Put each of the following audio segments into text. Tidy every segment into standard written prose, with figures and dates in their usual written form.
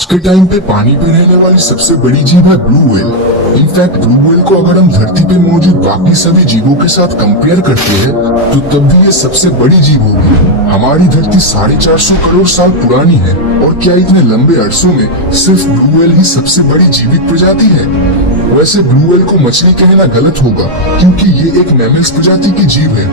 आज के टाइम पे पानी पे रहने वाली सबसे बड़ी जीव है blue whale. In fact blue whale को अगर हम धरती पे मौजूद बाकी सभी जीवों के साथ कंपेयर करते हैं तो तब भी ये सबसे बड़ी जीव होगी। हमारी धरती 450 करोड़ साल पुरानी है और क्या इतने लंबे अरसों में सिर्फ ब्लू व्हेल ही सबसे बड़ी जीवित प्रजाति है? वैसे ब्लू व्हेल को मछली कहना गलत होगा क्योंकि ये एक मैमल्स प्रजाति की जीव है।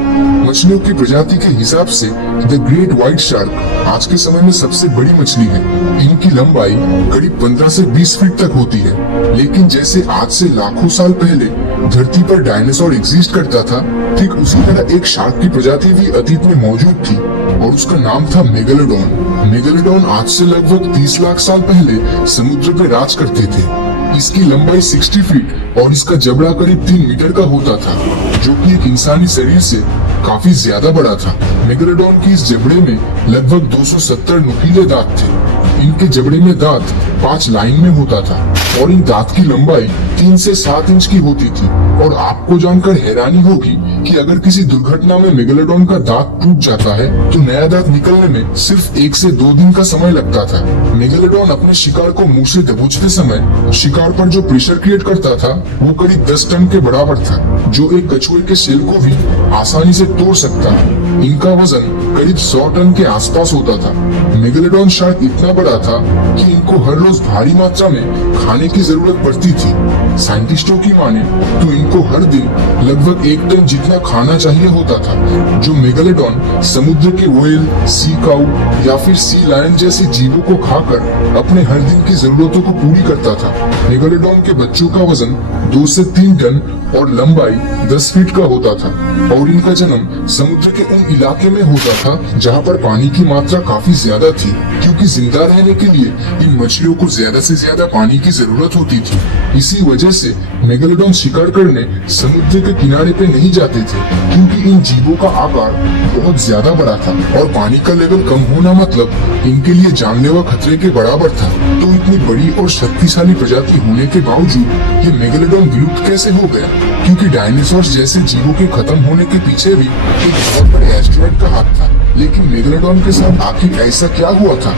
मछलियों की प्रजाति के हिसाब से द ग्रेट व्हाइट शार्क आज के समय में सबसे बड़ी मछली है। इनकी लंबाई करीब 15 से 20 फीट तक होती है। लेकिन जैसे आज से लाखों साल पहले धरती पर डायनासोर एग्जिस्ट करता था, ठीक उसी तरह एक शार्क की प्रजाति भी अतीत में मौजूद थी और उसका नाम था मेगालोडॉन। मेगालोडॉन आज से लगभग 30 लाख साल पहले समुद्र में राज करते थे। इसकी लंबाई 60 फीट और इसका जबड़ा करीब 3 मीटर का होता था, जो कि एक इंसानी शरीर से काफी ज्यादा बड़ा था। मेगालोडॉन की इस जबड़े में लगभग 270 नुकीले दांत थे। इनके जबड़े में दांत 5 लाइन में होता था और इन दांत की लंबाई 3 से 7 इंच की होती थी। और आपको जानकर हैरानी होगी कि अगर किसी दुर्घटना में मेगालोडॉन का दांत टूट जाता है तो नया दांत निकलने में सिर्फ 1 से 2 दिन का समय लगता था। मेगालोडॉन अपने शिकार को मुंह से दबोचते समय शिकार पर जो प्रेशर क्रिएट करता था वो करीब 10 टन के बराबर था, जो एक कछुए के शेल को भी आसानी से तोड़ सकता है। इनका वजन करीब 100 टन के आसपास होता था। मेगालोडॉन शार्क इतना बड़ा था कि इनको हर रोज भारी मात्रा में खाने की जरूरत पड़ती थी। साइंटिस्टों की माने तो इनको हर दिन लगभग 1 टन जितना खाना चाहिए होता था, जो मेगालोडॉन समुद्र के व्हेल, सी काऊ या फिर सी लायन जैसे जीवों को खाकर अपने हर दिन की जरूरतों को पूरी करता था। मेगालोडॉन के बच्चों का वजन 2 से 3 टन और लंबाई 10 फीट का होता था और इनका जन्म समुद्र के उन इलाके में होता था जहाँ पर पानी की मात्रा काफी ज्यादा थी, क्योंकि जिंदा रहने के लिए इन मछलियों को ज्यादा से ज्यादा पानी की जरूरत होती थी। इसी वजह से मेगालोडॉन शिकार करने समुद्र के किनारे पे नहीं जाते थे, क्योंकि इन जीवों का आकार बहुत ज्यादा बड़ा था और पानी का लेवल कम होना मतलब इनके लिए जानलेवा खतरे के बराबर था। तो इतनी बड़ी और शक्तिशाली प्रजाति होने के बावजूद ये मेगालोडॉन विलुप्त कैसे हो गया? क्योंकि डायनासोर जैसे जीवों के खत्म होने के पीछे भी एक बहुत बड़े एस्टेरॉयड का हाथ था। लेकिन मेगालोडॉन के साथ आखिर ऐसा क्या हुआ था?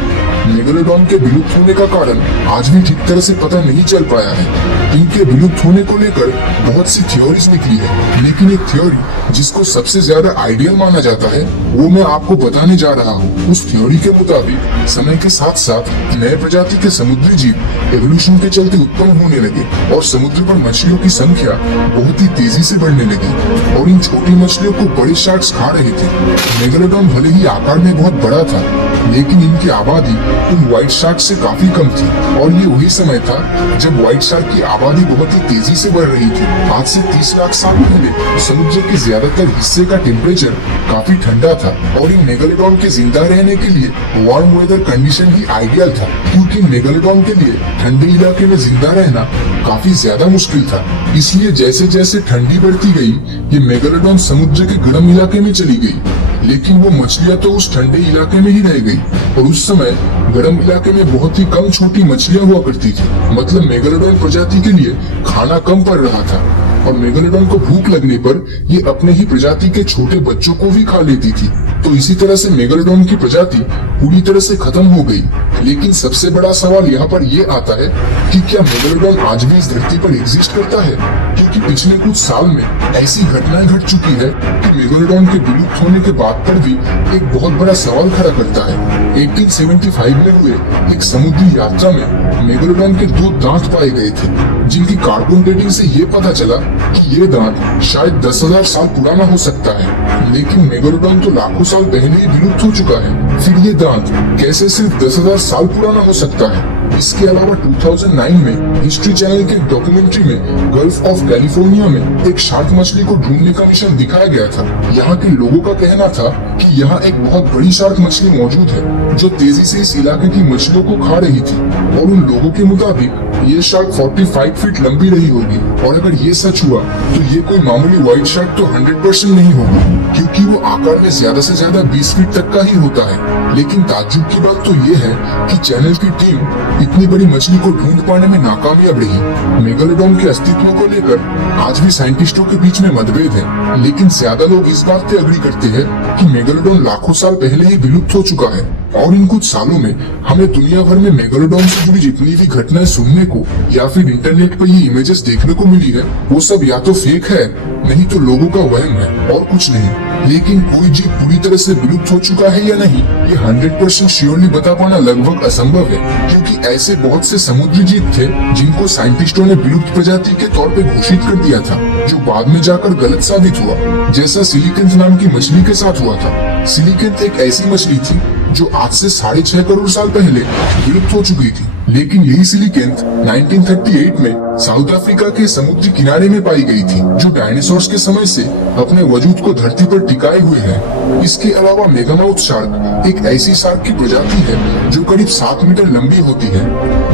मेगालोडॉन के विलुप्त होने का कारण आज भी ठीक तरह से पता नहीं चल पाया है। इनके विलुप्त होने को लेकर बहुत सी थ्योरीज निकली है, लेकिन एक थ्योरी जिसको सबसे ज्यादा आइडियल माना जाता है वो मैं आपको बताने जा रहा हूँ। उस थ्योरी के मुताबिक समय के साथ साथ नए प्रजाति के समुद्री जीव एवोल्यूशन के चलते उत्पन्न होने लगे और समुद्र पर मछलियों की संख्या बहुत ही तेजी से बढ़ने लगी और इन छोटी मछलियों को बड़े शार्क्स खा रहे थे। मेगालोडॉन भले ही आकार में बहुत बड़ा था, लेकिन इनकी आबादी उन व्हाइट शार्क से काफी कम थी और ये वही समय था जब व्हाइट शार्क की आबादी बहुत ही तेजी से बढ़ रही थी। आज से 30 लाख साल पहले समुद्र के ज्यादातर हिस्से का टेम्परेचर काफी ठंडा था और इन मेगालोडॉन के जिंदा रहने के लिए वार्म वेदर कंडीशन ही आइडियल था, क्योंकि मेगालोडॉन के लिए ठंडे इलाके में जिंदा रहना काफी ज्यादा मुश्किल था। इसलिए जैसे जैसे ठंडी बढ़ती गई ये मेगालोडॉन समुद्र के गर्म इलाके में चली गई, लेकिन वो मछलियां तो उस ठंडे इलाके में ही रह गई और उस समय गर्म इलाके में बहुत ही कम छोटी मछलियां हुआ करती थी। मतलब मेगालोडॉन प्रजाति के लिए खाना कम पड़ रहा था और मेगालोडॉन को भूख लगने पर ये अपने ही प्रजाति के छोटे बच्चों को भी खा लेती थी। तो इसी तरह से मेगालोडॉन की प्रजाति पूरी तरह से खत्म हो गई। लेकिन सबसे बड़ा सवाल यहाँ पर ये आता है कि क्या मेगालोडॉन आज भी इस धरती पर एग्जिस्ट करता है? क्योंकि पिछले कुछ साल में ऐसी घटनाएं घट चुकी है कि मेगालोडॉन के विलुप्त होने के बाद पर भी एक बहुत बड़ा सवाल खड़ा करता है। 1875 में हुए एक समुद्री यात्रा में मेगालोडॉन के 2 दांत पाए गए थे, जिनकी कार्बन डेटिंग से ये पता चला कि ये दांत शायद 10,000 साल पुराना हो सकता है। लेकिन मेगालोडॉन तो लाखों साल पहले ही विलुप्त हो चुका है, फिर ये दांत कैसे सिर्फ 10,000 साल पुराना हो सकता है? इसके अलावा 2009 में हिस्ट्री चैनल के डॉक्यूमेंट्री में गल्फ ऑफ कैलिफोर्निया में एक शार्क मछली को ढूंढने का मिशन दिखाया गया था। यहाँ के लोगों का कहना था कि यहाँ एक बहुत बड़ी शार्क मछली मौजूद है जो तेजी से इस इलाके की मछलियों को खा रही थी और उन लोगों के मुताबिक ये शार्क 45 फीट लंबी रही होगी। और अगर ये सच हुआ तो ये कोई मामूली व्हाइट शार्क तो 100% नहीं होगी, क्योंकि वो आकार में ज्यादा से ज्यादा 20 फीट तक का ही होता है। लेकिन ताज्जुब की बात तो ये है कि चैनल की टीम इतनी बड़ी मछली को ढूंढ पाने में नाकामयाब रही। मेगालोडॉन के अस्तित्व को लेकर आज भी साइंटिस्टों के बीच में मतभेद है, लेकिन ज्यादा लोग इस बात पे अग्री करते हैं कि मेगालोडॉन लाखों साल पहले ही विलुप्त हो चुका है। और इन कुछ सालों में हमें दुनिया भर में मेगालोडॉन से जुड़ी जितनी भी घटनाएं सुनने को या फिर इंटरनेट पर ये इमेजेस देखने को मिली है, वो सब या तो फेक है, नहीं तो लोगों का वहम है और कुछ नहीं। लेकिन कोई जीव पूरी तरह से विलुप्त हो चुका है या नहीं, ये 100% श्योरली बता पाना लगभग असंभव है, क्योंकि ऐसे बहुत से समुद्री जीव थे जिनको साइंटिस्टों ने विलुप्त प्रजाति के तौर पे घोषित कर दिया था, जो बाद में जाकर गलत साबित हुआ, जैसा सिलिकेंथ नाम की मछली के साथ हुआ था। सिलिकेंथ एक ऐसी मछली थी जो आज से 6.5 करोड़ साल पहले विलुप्त हो चुकी थी, लेकिन यही सिलिकेंथ 1938 में साउथ अफ्रीका के समुद्री किनारे में पाई गई थी, जो डायनासोर्स के समय से अपने वजूद को धरती पर टिकाए हुए है। इसके अलावा मेगामाउथ शार्क एक ऐसी शार्क की प्रजाति है जो करीब 7 मीटर लंबी होती है।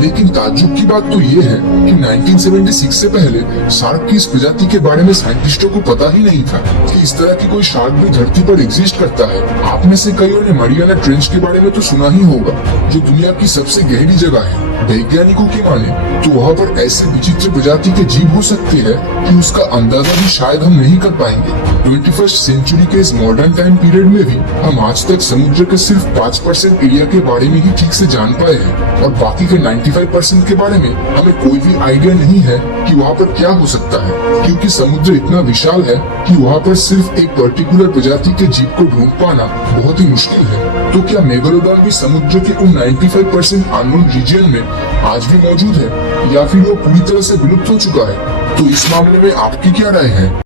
लेकिन ताज्जुब की बात तो ये है कि 1976 से पहले शार्क की इस प्रजाति के बारे में साइंटिस्टों को पता ही नहीं था कि इस तरह की कोई शार्क भी धरती पर एग्जिस्ट करता है। आप में से कईयों ने मरियाना ट्रेंच के बारे में तो सुना ही होगा, जो दुनिया की सबसे गहरी जगह है। वैज्ञानिकों की माने तो वहाँ पर ऐसे विचित्र प्रजाति के जीव हो सकते हैं कि उसका अंदाजा भी शायद हम नहीं कर पाएंगे। 21st सेंचुरी के इस मॉडर्न टाइम पीरियड में भी हम आज तक समुद्र के सिर्फ 5% एरिया के बारे में ही ठीक से जान पाए हैं, और बाकी के 95% के बारे में हमें कोई भी आइडिया नहीं है कि वहाँ पर क्या हो सकता है, क्योंकि समुद्र इतना विशाल है कि वहाँ पर सिर्फ एक पर्टिकुलर प्रजाति के जीव को ढूंढ पाना बहुत ही मुश्किल है। तो क्या मेगालोडॉन भी समुद्र के उन 95% अननोन रीजन में आज भी मौजूद है, या फिर वो पूरी तरह से विलुप्त हो चुका है? तो इस मामले में आपकी क्या राय है?